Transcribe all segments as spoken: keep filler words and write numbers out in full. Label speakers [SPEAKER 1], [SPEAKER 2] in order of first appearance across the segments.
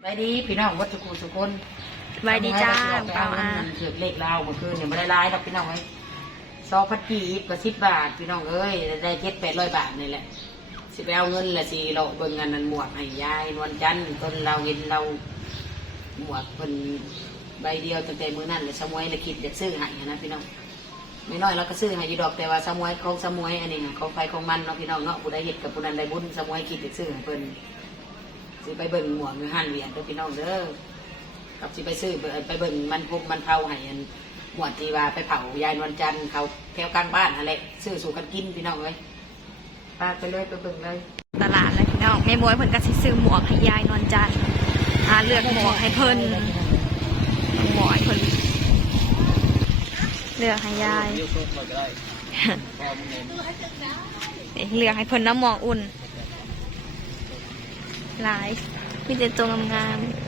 [SPEAKER 1] ดีพี่น้องวัดสุขุสุคน
[SPEAKER 2] สบายดีจ้าเปล่าอ่ะ
[SPEAKER 1] เถือกเลขเราเมื่อคืนเนี่ยไม่ได้ร้ายดอกพี่น้องไว้ซอพัดกีบกับสิบบาทพี่น้องเอ้ยได้เจ็ดแปดร้อยบาทนี่แหละสิไปเอาเงินละสิเราเบิ่งงานนั้นหมวกให้ยายนวลจันทร์ต้นเราเห็นเราหมวกเป็นใบเดียวตั้งแต่มือนั่นเลยสมวยเลยคิดจะซื้อให้นะพี่น้องไม่น้อยเราก็ซื้อให้ยีดอกแต่ว่าสมวยของสมวยอันนี้ของไฟของมันเนาะพี่น้องเนาะผู้ใดเห็ดกับผู้นั้นได้บุญสมวยคิดจะซื้อให้เพิ่นสิไปเบิ่งหมวกเงินห้าเหรียญตัวพี่น้องเด้อกับสิไปซื้อไปเบิ่งมันพุกมันเผาให้อันหมวดที่ว่าไปเผายายนวลจันทร์เขาแถวกลางบ้านอะไรซื้อสู่กันกินพี่น้องเลยป้าไปเลยไปเบิ่งเลย
[SPEAKER 2] ตลาดเลยพี่น้องแม่มวยเพิ่นก็สิซื้อหมวกให้ยายนวลจันทร์หาเลือกหมวกให้เพิ่นหมวกให้เพิ่นเลือกให้ยายเลือกให้เพิ่นน้ำหมวกอุ่นหลายมีแต่ตัวงามๆ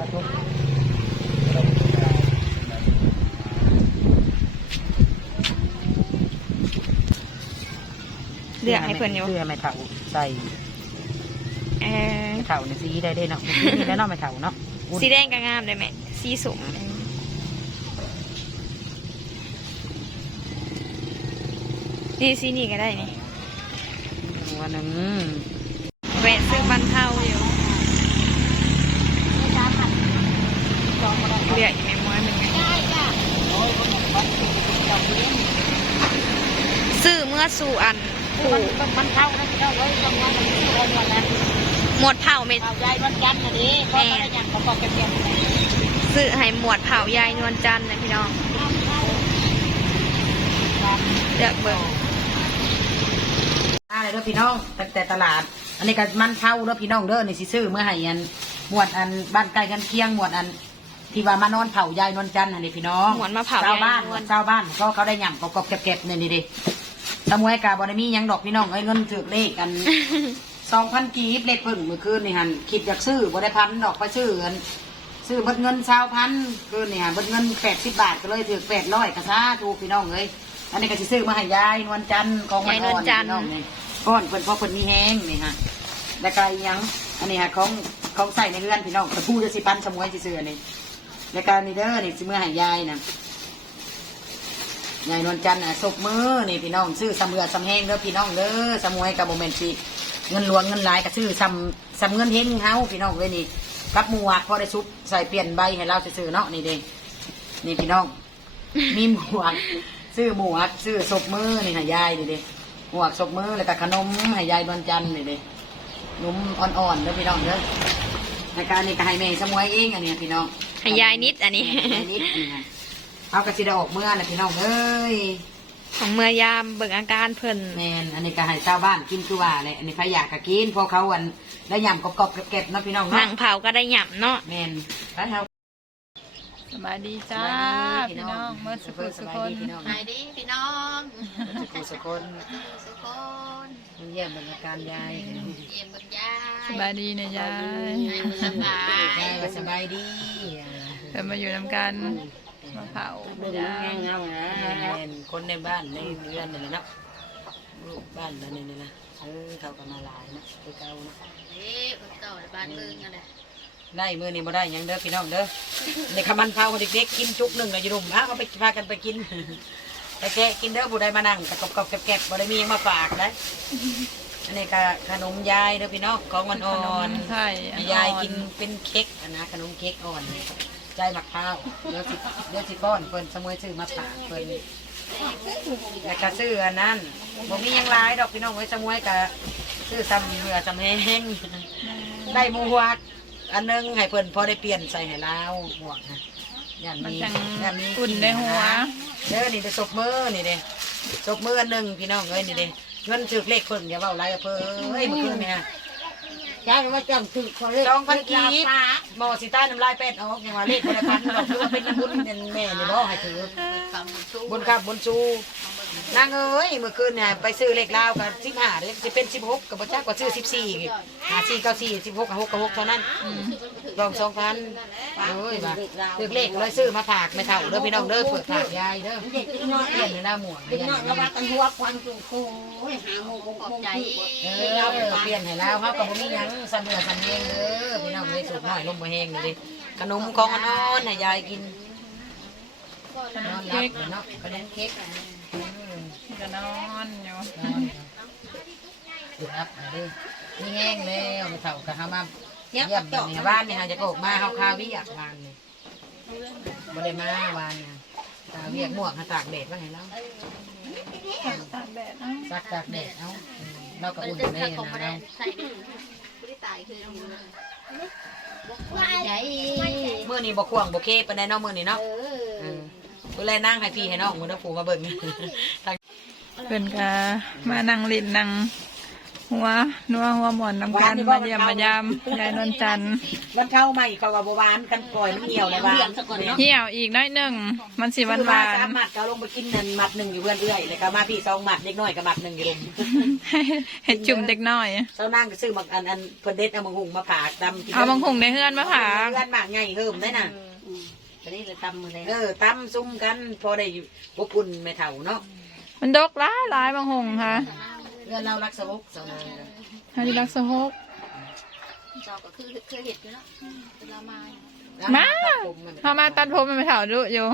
[SPEAKER 2] เลือกให้เพิ่นอยู่
[SPEAKER 1] เสื้อไม่เถาใส่
[SPEAKER 2] เออ
[SPEAKER 1] ไม่เถาในสีได้ได้เนาะสีได้เนาะไม่เถาเนาะ
[SPEAKER 2] สีแดงก็งามเลยแม่สีสมนี่สีนี่ก็ได้นี่
[SPEAKER 1] วันนึง
[SPEAKER 2] แวะซื้อบันเทาอยู่เรียกแม่ม้อยเหมือนกันซื้อเมื่อสู่อันผู
[SPEAKER 1] มันเท่านะเท่าเลยจังหวะมันซื้อเอาหมดแล้ว
[SPEAKER 2] หมวดเผาเม็ด
[SPEAKER 1] เผายายนวลจันทร์นะดิเพราะอะไรอย่างเขาบอกเก็บ
[SPEAKER 2] ๆซื้อให้หมวดเผายายนวลจันทร์นะพี่น้องเลือกเบิ่ง
[SPEAKER 1] อะไรเด้อพี่น้องแต่ตลาดอันนี้ก็มันเท่าเด้อพี่น้องเด้อนี่สิซื้อเมื่อให้อันหมวดอันบ้านใกล้กันเคียงหมวดอันที่ว่ามานอนเผายายนวลจันทร์นี่พี่น้อง
[SPEAKER 2] หมวดมาเผา
[SPEAKER 1] ชาวบ้านชาวบ้านก็เขาได้หย่ำกบเก็บๆนี่นี่ดิสมุยกาบอมียังดอกพี่น้องเอ้ยเงินถือเลขกันสองพันกีบเลขเพิ่งเมื่อคืนนี่ฮันคิดอยากซื้อบได้พันดอกไปซื้อเงินซื้อเบิดเงินชาวพันคืนนี่ฮันเบิดเงินแปดสิบบาทก็เลยถือแปดร้อยกระซ่าถูกพี่น้องเอ้ยอันนี้ก็จะซื้อมาให้ยายนวลจันทร์กองมันอ่อนพี่น้องนี่ก้อนเพิ่นเพราะเพิ่นมีแห้งนี่ฮะแล้วก็ยังอันนี้ฮะของของใส่ในเรือนพี่น้องกระพู้จะสิปันสมุยสิซื้ออันนี้แล้วก็นี่เด้อนี่ซื้อมาให้ยายนะยายนวลจันทร์อ่ะศกมือนี่พี่น้องซื้อสำเรือสำแห้งเด้อพี่น้องเด้อสมุยกับโมเมนต์เงินหลวงเงินหลายก็ซื้อสำสำเงินเฮงเฮาพี่น้องเลยนี่กับหมวกพอได้ซุปใส่เปลี่ยนใบให้เราซื้อเนาะนี่เด้นี่พี่น้องมีหมวกซื้อหมวกซื้อศกมือนี่ให้ยายนี่เด้หมวกศกมือแล้วก็ขนมให้ยายนวลจันทร์นี่เด้นมอ่อนๆเด้อพี่น้องเด้อในการนี้ก็ให้แม่สมุยเองอันนี้พี่น้อง
[SPEAKER 2] ให้ยายนิดอันนี้
[SPEAKER 1] นิดอันนี้เอากระสีดอกเมื่อนะพี่น้องเอ้ย
[SPEAKER 2] ของเมื่อยามเบิ่งอาการเพิ่น
[SPEAKER 1] แมนอันนี้ก็ให้ชาวบ้านกินคือว่าเลยอันนี้ใครอยากก็กินพอเขาวันได้ยำกรอบๆเก็บๆนะพี่น้องเนาะ
[SPEAKER 2] หนังเผาก็ได้ยำเนาะ
[SPEAKER 1] แมนไปเฮา
[SPEAKER 2] สบายดีจ้าพี่น้องเมื่อสุขสุขคน
[SPEAKER 3] สบายดีพี่น้อง
[SPEAKER 1] สุขสุขคน
[SPEAKER 3] สุขคน
[SPEAKER 1] เยี่ยมบรรยากาศยาย
[SPEAKER 3] เยี่ยมบรรยาย
[SPEAKER 2] สบายดีนะยาย
[SPEAKER 3] สบาย
[SPEAKER 1] ยายสบายดี
[SPEAKER 2] เพิ่นมาอยู่นำกันมาเผา
[SPEAKER 1] บุญเงาเงานะคนในบ้านในเรือนนี่เนาะลูกบ้านแล้วนี่นี่นะเออเขาก็มาหลายนะไปเก่านะ
[SPEAKER 3] เอ๊ะคนเก่าในบ้านเมืองอะไร
[SPEAKER 1] ได้มือนี่มาได้ยังเด้อพี่น้องเด้อในขมันเผาเด็กๆกินจุกหนึ่งเลยอยู่ดุมอ้าวเขาไปพากันไปกินไปแกะกินเด้อผู้ใดมานั่งกระกอบๆเก็บๆบ่ได้มียังมาฝากนะอันนี้ก็ขนมยายเด้อพี่น้องของมันอ่อน
[SPEAKER 2] ใช่
[SPEAKER 1] ยายกินเป็นเค้กนะขนมเค้กอ่อนใจหมักข้าวเดี๋ยวสิเดี๋ยวสิก้อนเพิ่นสมุยซื้อมาฝากเพิ่นแล้วก็ซื้ออันนั้นบ่มียังหลายดอกพี่น้องไว้สมุยก็ซื้อซ้ำเหือซ้ำแห้งได้หมูหัวอันนึงให้เพิ่นพอได้เปลี่ยนใส่ให้เราหมวกนะอย่างนี้อย่างนี้
[SPEAKER 2] อุ่นในหัว
[SPEAKER 1] เด้อนี่ได้ศพมือนี่เด้ศพมืออันนึงพี่น้องเอ้ยนี่เด้เงินถือเลขเพิ่นอย่าเว้าไรเพิ่นเอ้ยเมื่อคืนนี่ฮะ
[SPEAKER 3] ยายว่าจังถือเขาเลย
[SPEAKER 1] สองพันกีบหมอสีใต้น้ำลายเป็ดออกอย่างว่าเลขบริพันธ์บอกคือว่าเป็นบุญเป็นแม่เนี่ยบอกให้ถือบุญครับบุญชูนางเอ้ยเมื่อคืนเนี่ยไปซื้อเลขลาวกับสิบห้าเลยจะเป็นสิบหกกับบัจจักกว่าซื้อสิบสี่หาสี่เก้าสี่สิบหกกับหกกับหกเท่านั้นรองสองพันโอ้ยว่าตึกเลขเลยซื้อมาฝากไม่เท่าเด้อพี่น้องเด้อเปิดฝากยายเด้อ
[SPEAKER 3] เด็กน้อย
[SPEAKER 1] เปลี่ยนเลยหน้าหมวก
[SPEAKER 3] เด็กน้อยเราว่ากันหัวควันจุ่มโอ้ยหาโมงขอบใจ
[SPEAKER 1] เออเปลี่ยนให้แล้วเขากับบ่มีหยังสั่นเดือสั่นแห้งเด้อพี่น้องเลยสุกหน่อยลมบ่แห้งเลยขนมของอันนอนให้ยายกินนอนหลับเนาะขนมเค้ก
[SPEAKER 2] ก็นอนอยู่
[SPEAKER 1] นอนอยู่ครับเด้อมีแห้งแล้วไม่เท่ากับเฮามาเยี่ยมแบบนี้บ้านนี่เฮาจะโกกมาเฮาคาวิอยากวานนี่บ่ได้มาวานนี่ตาเวียกหมวกหาตากแดดว่าไงเนาะ
[SPEAKER 2] ตากแดดเอา
[SPEAKER 1] ซักตากแดดเอาเราก็อุ่นได้นะเรา
[SPEAKER 3] ใส่ไม่ได้ตายคือใหญ่
[SPEAKER 1] เมื่อนี้บ่ควงบ่เคปานใดเนาะมื้อนี้เนาะ
[SPEAKER 3] เอ
[SPEAKER 1] เอ
[SPEAKER 3] อ
[SPEAKER 1] อผู้แลนั่งให้พี่ให้น้องมื้อเด้อปู่มาเบิ่ง
[SPEAKER 2] เพิ่นก็มานั่งลิ้นนั่งหัวนัวหัวหมอนน้ำกันมาเยี่ยมมายามยายนวลจันทร์
[SPEAKER 1] มันเข้ามาอีกเขาก็บ่หวานกันปล่อยมันเหี่ยวแล้วว่า
[SPEAKER 2] เหี่ยวอีกน้อยหนึ่งมันสิหวานหวาน
[SPEAKER 1] สามหมัดก็ลงไปกินนั่นหมัดหนึงอยู่เพื่อนเอื้อยแล้วก็มาพี่สองหมัดเล็กน้อยก็หมัดหนึงอยู่ลุม
[SPEAKER 2] เห็ดจุ่มเด็กน้อย
[SPEAKER 1] เจ้านางก็ซื้อมาอันอันเพิ่นเด็ดเอามังหุงมาผากตำกิน
[SPEAKER 2] เอาบางคงในเฮือนมาผา
[SPEAKER 1] เพื่อนหมากใหญ่เฮิมได้น่ะ
[SPEAKER 3] ตอนนี้เลยตำมือเลย
[SPEAKER 1] เออตำซุ่มกันพอได้อบอุ่นแม่เฒ่าเนาะ
[SPEAKER 2] มันดกหลายหลายบางคงค่ะ
[SPEAKER 1] เพื่อนเรารักสวกสนาน
[SPEAKER 2] ฮันดิลักสฮก
[SPEAKER 3] เจ้าก็คือเคยเห็ดอยู่แล้วเป็นละมา
[SPEAKER 2] มาเขามาตัดผมมันไปเถาดุอยู่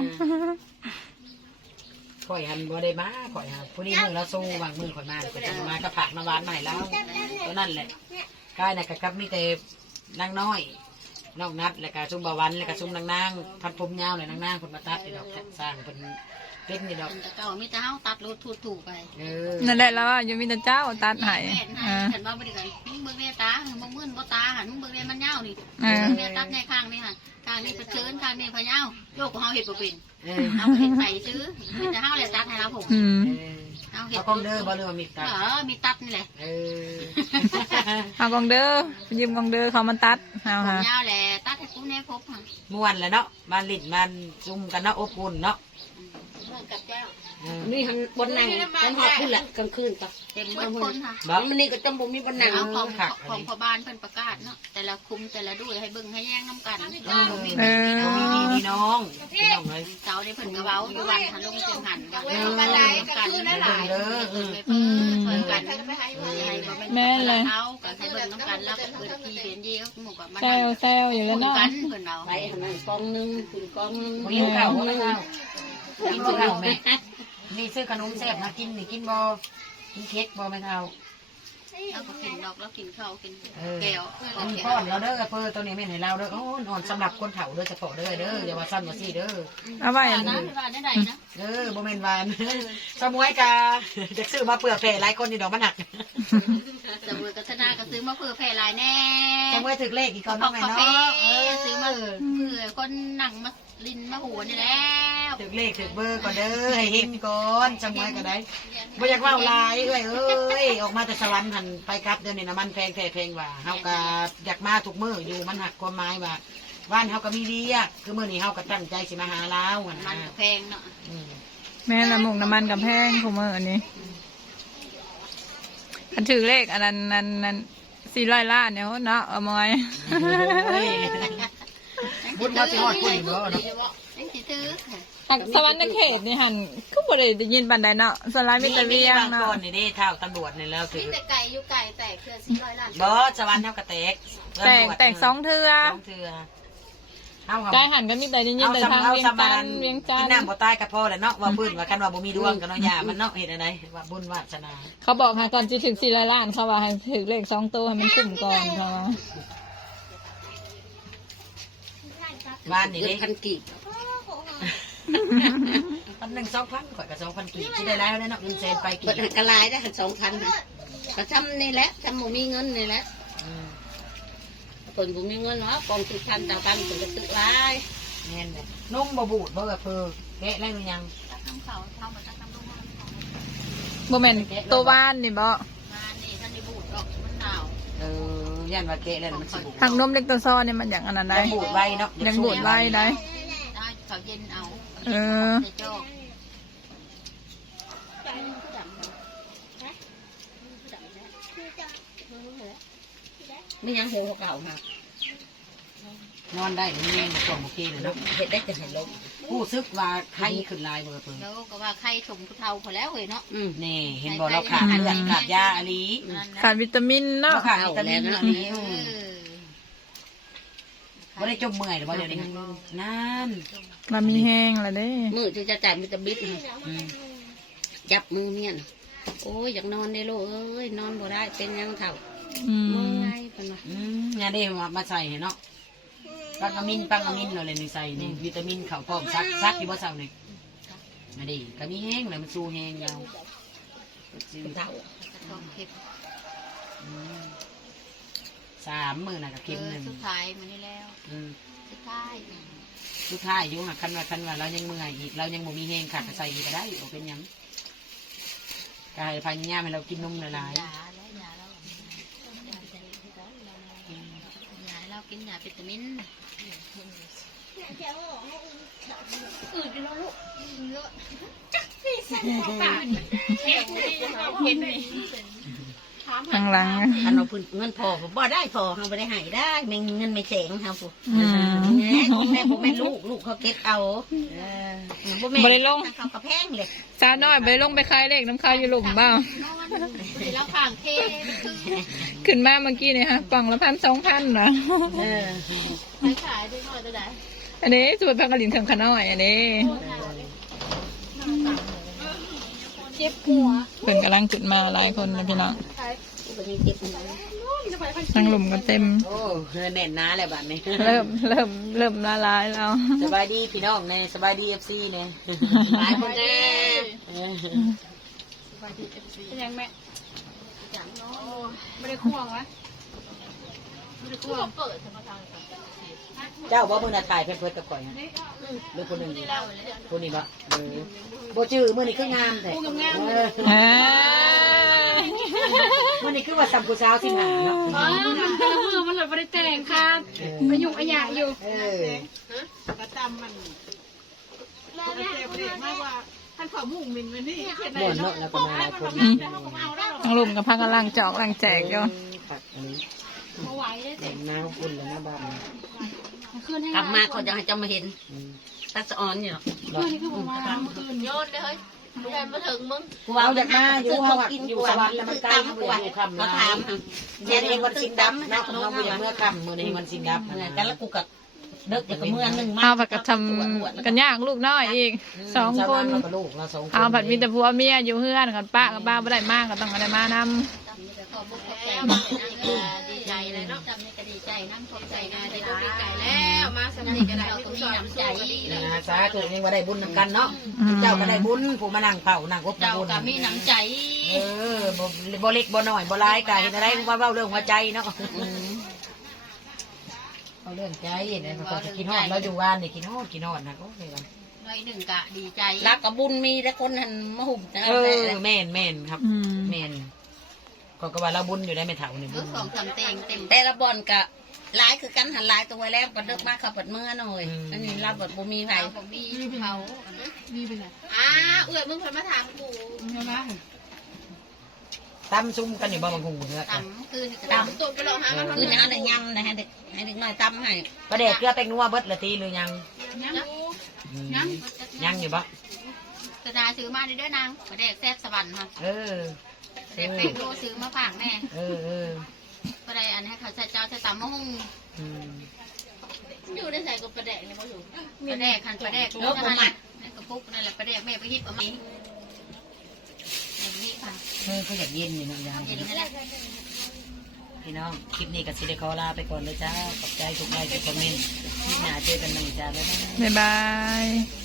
[SPEAKER 1] ข่อยหันบ่ได้มาข่อยหันผู้นี้มือเราสู้วางมือข่อยมาข่อยจะมากระผักมาหวานใหม่แล้วตัวนั่นแหละกายน่ะก็กับมีแต่นางน้อยนอกนัดแล้วก็ซุ่มบาวันแล้วก็ซุ่มนางนางพัดผมยาวเลยนางนางคนมาตัดนี่ดอกสร้างเป็นเป็นนี่ดอก
[SPEAKER 3] แต่เก่ามีแต่เฮาตัดรถถูถูไป
[SPEAKER 1] เออ
[SPEAKER 2] นั่นแหละแล้วอยู่มีแต่เจ้าตัดใหาย
[SPEAKER 3] ฉันว่าบ่ได้กันมึงเบิ่งเนี่ยตามึงมึนบ่ตาหันมึงเบิ่งเนี่ยมันยาวนี่
[SPEAKER 2] เออ
[SPEAKER 3] เนี่ยตัดในข้างนี่ค่ะข้างนี้เป็นเชิญข้างนี้พะยาวโยกของเฮาเห็ดบ่เป็น
[SPEAKER 1] เออ
[SPEAKER 3] เอาเห็ดใส่ซื้อแต่เฮาเลยตัดให้เราผม
[SPEAKER 2] อืม
[SPEAKER 1] เออ
[SPEAKER 3] เอาเห็ด
[SPEAKER 1] เอากองเด้อบ่เรือว่ามีตัด
[SPEAKER 3] เออมีตัดนี่แหละ
[SPEAKER 1] เออ
[SPEAKER 2] เอากองเด้อยืมกองเด้อเขามันตัดเอา
[SPEAKER 3] ผม
[SPEAKER 2] ค่ะ
[SPEAKER 3] ยาวแหละตัดให้กูแน่พบค่ะ
[SPEAKER 1] ม่วนแหล้วเนาะมาลิ้นมันซุ่มกันเนาะอบอุ่นเนาะ
[SPEAKER 3] เหมือนกับแก้ว
[SPEAKER 1] เออ
[SPEAKER 4] นี่หันบนนั่งมันหอดขึ้นแหละกลางคืนปะ
[SPEAKER 3] เต็มเบิดคนค่ะ
[SPEAKER 1] บ่
[SPEAKER 4] มันนี่ก็จำบ่มีบนนั่ง
[SPEAKER 3] เอาของของพ่อบ้านเพิ่นประกาศเนาะแต่ละคุมแต่ละด้วยให้เบิ่งให้แย่งน้ำกัน
[SPEAKER 2] เออ
[SPEAKER 1] เอามีพี่มีน้องพี่น้องเลย
[SPEAKER 3] เสาได้เพิ่นกระเว้าอยู่วันหันลงเต็มหันว่าเออกันกัน
[SPEAKER 1] เด้อเออ
[SPEAKER 2] อืม
[SPEAKER 3] ช่วยกันให้บ่
[SPEAKER 2] แม่เลย
[SPEAKER 3] เอาก็ให้เบิ่งน้ำกันแล้วก็เปิดทีเดียนเดียวหมู่กับมัน
[SPEAKER 2] แซวแซวอยู่แล้วเนาะ
[SPEAKER 3] กันเพิ่นเอา
[SPEAKER 4] ไปหันนั่งกองหนึงขึ้นกองหนึง
[SPEAKER 1] บ่หิวข้าวบ่ข้าวกินบ่ข้าวแม่นี่ซื้อขนมแซ่บนะกินนี่กินบ่กินเค้กบ่แม่เฒ่า
[SPEAKER 3] แล้วก็กินดอกแล้วกินข้าวกิน
[SPEAKER 1] เออ
[SPEAKER 3] แก้ว
[SPEAKER 1] อันนี้ป้อนเราเด้อเปอร์ตัวนี้แม่นให้เราเด้อโอ้อ่อนสำหรับคนเฒ่าเด้อเฉพาะเด้อเด้ออย่าว่าซ้ำว่าซี่เด้อ
[SPEAKER 2] เอาไว้
[SPEAKER 3] ว่านะว่าได้ได้นะ
[SPEAKER 1] เออบ่แม่นหวานสมวยกาจะซื้อมาเปลือกแผ่หลายคนนี่ดอกมันหนัก
[SPEAKER 3] สมุนกัฒนาก็ซื้อมาเพื่อแพร่ลายแน่
[SPEAKER 1] สมวยถึกเลขอีกก่อน
[SPEAKER 3] พอ
[SPEAKER 1] เนาะแม่
[SPEAKER 3] กา
[SPEAKER 1] เนาะ
[SPEAKER 3] แฟ
[SPEAKER 1] เออ
[SPEAKER 3] ซื้อมาเพื่อคนนั่งมาลินมาหัวนี่แล้ว
[SPEAKER 1] ถึกเลขถึกเบอร์ก่อนเด้อให้เห็นก่อนสมวยก็ได้บ่อยากเว้าหลายเอ้ยเอ้ยออกมาแต่สวรรค์หันไปครับเดี๋ยวนี้น้ำมันแพงแท้แพงว่าเฮาก็อยากมาทุกมื้ออยู่มันหักความหมายว่าบ้านเฮาก็มีเวียกคือมื้อนี้เฮาก็ตั้งใจสิมาหาลาวหั่น
[SPEAKER 3] มัน
[SPEAKER 1] นะ
[SPEAKER 3] ก็แพงเนาะ
[SPEAKER 1] อืม
[SPEAKER 2] แม่ละหมกน้ำมันกับแพงของมืออันนี้อันถือเลขอันนั้นนั้นนั้นสี่ร้อยล้านเนี่ยเนาะเอามอย
[SPEAKER 1] เฮ้ยบุญเขาสิฮอดคนบ่เนาะ
[SPEAKER 3] นั่นสิซื้อ
[SPEAKER 2] หักสวรรค์ในเขตนี่หันก็บ่ได้ได้ยินบันไดเนาะสลายมีแต่เวียง
[SPEAKER 1] บาง
[SPEAKER 2] เนาะ
[SPEAKER 1] คนนี่ได้เท่าตำรวจนี่แล้วถือ
[SPEAKER 3] แต่ไก่อยู่ไก่แต่เครือสี่ร้อยล้าน
[SPEAKER 1] บอสวรรค์เท่ากระแตก
[SPEAKER 2] แตกแตกสองเทือ
[SPEAKER 1] สองเทือเอา
[SPEAKER 2] กายหันก็มีแต่ได้ยิน
[SPEAKER 1] เอา
[SPEAKER 2] แต่
[SPEAKER 1] สำ
[SPEAKER 2] ทาง
[SPEAKER 1] เอา
[SPEAKER 2] เวียง
[SPEAKER 1] สำ
[SPEAKER 2] จั
[SPEAKER 1] บาน น
[SPEAKER 2] ทร์เวียงจั
[SPEAKER 1] กิ
[SPEAKER 2] น
[SPEAKER 1] น
[SPEAKER 2] ท
[SPEAKER 1] น้ำ
[SPEAKER 2] ร์
[SPEAKER 1] บ่ตายกับพ่อแหละเนาะว่าพื้นว่ากันว่าบ่มีดวงกันเนาะยามันเนาะเห็นอะไรว่าบุญวาสนา
[SPEAKER 2] เขาบอกให้ก่อนจะถึงสี่ร้อยล้านเขาว่าให้ถึงเลขสองตัวให้มันคุ้มก่อนเขาว่า
[SPEAKER 1] บ้านนี่
[SPEAKER 4] เงิ
[SPEAKER 1] เด้
[SPEAKER 4] นพันกีบ
[SPEAKER 1] พันหนึ่งสองพันข่อยกับสองพันกี่ที่ได้แล้วเนาะเงินเซนไป
[SPEAKER 4] เปิ
[SPEAKER 1] กี่
[SPEAKER 4] ดกระลายได้หันสองพันก็จำนี่แหละจำบ่มีเงินนี่แหละคนบ่มีเงินเนาะกองสิพันต่างกันคนก็ตึกหลาย
[SPEAKER 1] แน่นเลยนุ่มบ่บูดบ่กระเพอแกะแล้วหรือยัง
[SPEAKER 3] ตักน้ำเขาเท่ากับตักน้ำลงมา
[SPEAKER 2] โมเมนตัวบ้านนี่บ่
[SPEAKER 3] มานี่ท่านได้บูดออกมันหนาว
[SPEAKER 1] เออย่านว่าแกะแล้วมันสิบูด
[SPEAKER 2] ทางนมเล็กตัวซ้อนนี่มันอย่างอันนั้นได้
[SPEAKER 1] ยังบูดไว้เนาะ
[SPEAKER 2] ยังบูดไว้ได้
[SPEAKER 3] ได้เขาเย็นเอา
[SPEAKER 2] เออ
[SPEAKER 3] ในโจ๊ก
[SPEAKER 4] ไม่ยังหัวเก่าค่ะ
[SPEAKER 1] นอนได้มันแม่งส่งโอเคเลยเนาะ
[SPEAKER 4] เห็ดได้จะเห็ดลม
[SPEAKER 1] ผู้ซึกว่าไข้ขึ้นลายเบอร์เปิด
[SPEAKER 3] แล้วก็ว่าไข่ถมผู้เฒ่าพอแล้วเว้ยเนาะ
[SPEAKER 4] อืม
[SPEAKER 1] นี่เห็นบอกเราขาดเลือดขาดยาอะลี
[SPEAKER 2] ขาดวิตามินเนาะ
[SPEAKER 1] เราขาดวิตามินอะลี
[SPEAKER 3] เออ
[SPEAKER 1] ว่าได้จมเมื่อยหรือว่าเดี๋ยวนี้นั่น
[SPEAKER 2] มามีแห้งละเด้
[SPEAKER 4] มือที่จะจ่ายมิตรบิด
[SPEAKER 1] อืม
[SPEAKER 4] จับมือเมียนโอ้ยอยากนอนได้ลูกเอ้ยนอนบ่ได้เป็นยังเถ่า
[SPEAKER 2] อื
[SPEAKER 4] เมื่
[SPEAKER 2] ม
[SPEAKER 4] อยเป็นว่า
[SPEAKER 1] อืมงานได้มามาใส่เนาะปังกะมินปังกะมินเราเลยในใส่นี่วิตามินเข่าพร้อมซักซักอยู่บ่เศร้านี่มาดิก็มีแห้งเลยมันสู้แห้งยาว
[SPEAKER 4] เป็นเถ่า
[SPEAKER 3] สองเข็ม
[SPEAKER 1] อืมสามมือน่ะกับเข็มหนึ่ง
[SPEAKER 3] สุดท้ายมันนี่แล้ว
[SPEAKER 1] อืม
[SPEAKER 3] สุดท้าย
[SPEAKER 1] สุดท้ายอยู่หักคันว่าคันว่าเรายังเมื่อยอีกเรายังบ่มีแห้งขาดก็ใส่อีกก็ได้เอาเป็นหยังกายพายามให้เรากินนมหลาย
[SPEAKER 3] ยาแล้วยาแล้วยาเรากินยาวิตามินอืดอยู่แล้วลูกเห็นไหม
[SPEAKER 2] ข้างหลัง
[SPEAKER 4] อันเราพื้นเงินพอผมบ่ได้พอเขาไม่ได้ให้ได้ไม่เงินไม่แสงเขาปุ๊
[SPEAKER 2] อืม
[SPEAKER 4] แม่แม่ผมแม่ลูกลูกเขาเก็บเอาบ่แม่
[SPEAKER 2] บ่ได้ลง
[SPEAKER 4] เขากระแพงเลย
[SPEAKER 2] สาวน้อยไปลงไปคลายเลขน้ำข้าวอยู่หลุมเปล่าน
[SPEAKER 3] อนแล้วข้างเทคือ
[SPEAKER 2] ขึ้นมาเมื่อกี้เนี่ยฮะกล่องละพันสองพันนะ
[SPEAKER 4] เออ
[SPEAKER 3] ขายขายได้หน่อยจะได้
[SPEAKER 2] อันนี้สูตรพักกระดิ่งถึงขน้อยอันนี้
[SPEAKER 3] เจ็บหัว
[SPEAKER 2] เพิ่นกำลังจุดมาหลายคนนะพี่น้อง
[SPEAKER 4] วันนี้เจ็บหัว
[SPEAKER 2] ทั้งหลุมก็เต็ม
[SPEAKER 1] ๆโอ้เฮือแน่นหน้าเลยบัดนี้
[SPEAKER 2] เริ่มเริ่มเริ่มละลายแล้ว
[SPEAKER 1] สบายดีพี่น้องเนี่ยสบายดีเอฟซีเนี่ย
[SPEAKER 4] หลายคนแน่
[SPEAKER 3] เป็นยังแม่จังเนาะไม่ได้ควงวะไม่ได้ควงเปิดธรรมทาง
[SPEAKER 1] เจ้าบ่มือน่ะถ่ายเพิ่นเพิ่นกับข่อยฮะหรือคนหนึ่งคนนี้บ่เออบ่จื้อมื้อนี้คืองามแท้เออ
[SPEAKER 2] อ่า
[SPEAKER 1] มื้อนี้คือว่าสัมผู้สาวสิหาเนาะ
[SPEAKER 5] อ๋อมันเจอมือมันเลยไม่ได้แต่งค่ะไปยุ่งอะอย่างอยู่
[SPEAKER 1] เออ
[SPEAKER 5] ประจำมันแล้วเนี่ยมากกว่าท่านขอมุ่งมินมันนี่เขียน
[SPEAKER 1] ม่วนเนาะแล้วก็มาหลายคน
[SPEAKER 2] ทั้งหลุมกับพักกำลังจอกกำลังแจกอยู่
[SPEAKER 1] ผักอันนี้
[SPEAKER 5] มาไหวได้
[SPEAKER 1] แต่งหน้าอุ่นแล้วหน้าบ้าน
[SPEAKER 5] คืนให้
[SPEAKER 4] กลับมาเขาจะให้เจ้ามาเห็น
[SPEAKER 1] อืม
[SPEAKER 4] ตัดสะออนอยู่
[SPEAKER 5] คืนนี้คือผมมาเมื่อคืน
[SPEAKER 3] โยนเลยเฮ้ยไม่ได้มาถึงมึง
[SPEAKER 4] กูเอาจากมาอยู่
[SPEAKER 1] เฮา
[SPEAKER 4] เขา
[SPEAKER 1] อะ
[SPEAKER 4] กิน
[SPEAKER 1] อยู่
[SPEAKER 4] กู
[SPEAKER 1] สวรรค์แล้วมันใกล้
[SPEAKER 4] ตำ
[SPEAKER 1] เฮา
[SPEAKER 4] กู
[SPEAKER 1] บ่อยากอยู่ค่ำ
[SPEAKER 4] เขา
[SPEAKER 1] หลา
[SPEAKER 4] ถาย ม
[SPEAKER 1] เย็นเองวันสินดับเนาะเฮาบ่อยากเมื่อค่ำมื้อนี้วันสินดับ
[SPEAKER 4] เหมือนกันแล้วกูกับเลิกจากเมื่อหนึ่ง
[SPEAKER 2] เอาผัดกระทำกันยากลูกน้อยอีกสองคน
[SPEAKER 1] เรากับลูกเราสองคน
[SPEAKER 2] เอาผัดมีแต่ผัวเมียอยู่เฮือนกันป้ากับป้าไม่ได้มากก็ต้องอะไรมานำ
[SPEAKER 3] ขอบคุณแล้วดีใจเลยเนาะจำนี่ก็ดีใจนั่งขอบใจงานได้ดีใจแล้วมาสนิทกันแล้วก็มีน้ำใจดีแล้ว
[SPEAKER 1] นะสาธุยังว่าได้บุญนำกันเนาะเจ้าก็ได้บุญผู้มานั่งเผานั่งอบ
[SPEAKER 3] เจ้า
[SPEAKER 1] บุญ
[SPEAKER 3] ก็มีน้ำใจ
[SPEAKER 1] เออบ่บ่เล็กบ่น้อยบ่ร้ายกายเห็นอะไรว่าเว้าเรื่องหัวใจเนาะเอาเรื่องใจเนี่ยเขาจะกินฮอดเราอยู่บ้านนี่กินฮอดกินฮอดนะก็เลยว่า
[SPEAKER 3] หน่อยหนึ่งกะดีใจ
[SPEAKER 4] รักกับบุญมีแต่คนหันมาหุ่มนะ
[SPEAKER 1] เออแม่นแม่นครับ
[SPEAKER 2] อืม
[SPEAKER 1] แม่นก็ก็ว่าเราบุญอยู่ได้ไม่เท่านี่
[SPEAKER 3] ร
[SPEAKER 1] บุญ
[SPEAKER 3] ถสองสามเต็งเต็ม
[SPEAKER 4] แต่ละบอนกะหลายคือกันหันหลายตัวแล้วก็เลิกมาขับเปิดเมื่อหน่อยอันนี้เราเปิดบุมีไผ
[SPEAKER 3] เราผมมีเขา
[SPEAKER 5] นี่เป็นไง
[SPEAKER 3] อ่าเอื้อมึงเคยมาถามกู
[SPEAKER 5] ใช่ไหม
[SPEAKER 1] ตั้มซุ่มกันอยู่บ่บางคงเนื้อ
[SPEAKER 3] ต่ำคือต่ำตัวไปลองหามัน
[SPEAKER 4] คือเอาในยำนะให้เด็กให้เด็กน้อยตำให้
[SPEAKER 1] ประเด็กเกลือแป้งนัวเบิดละตีหรือยัง
[SPEAKER 5] ยัง
[SPEAKER 1] อืมยังอยู่บ่
[SPEAKER 3] กระดาซื้อมาได้ด้วยนางประเด็กแซ่บสวรรค์ค่ะ
[SPEAKER 1] เออ
[SPEAKER 3] เด็กเป็นโลซื้อมาฝากแม่
[SPEAKER 1] เออเออ
[SPEAKER 3] ประเด็กอันให้เขาใช้เจ้าใช้ตำมะฮุ่ง
[SPEAKER 1] อืม
[SPEAKER 3] อยู่ได้ใส่กับประเด็กเลยเขาอยู่ประเด็กคันประเด็กนั่นนั่นกระปุกนั่นแหละประเด็กแม่ไปฮิตเอามาแบบนี้ค่ะ
[SPEAKER 1] มือก็อยากเย็นอยู่เนาะยาย
[SPEAKER 3] เย็นนี่แหละ
[SPEAKER 1] พี่น้องคลิปนี้กับซิเดคอลาไปก่อนเลยจ้าขอบใจทุกไลค์ทุกคอมเมนต์คลิปหน้าเจอกันใหม่จ้าบ๊ายบาย
[SPEAKER 2] บ๊ายบาย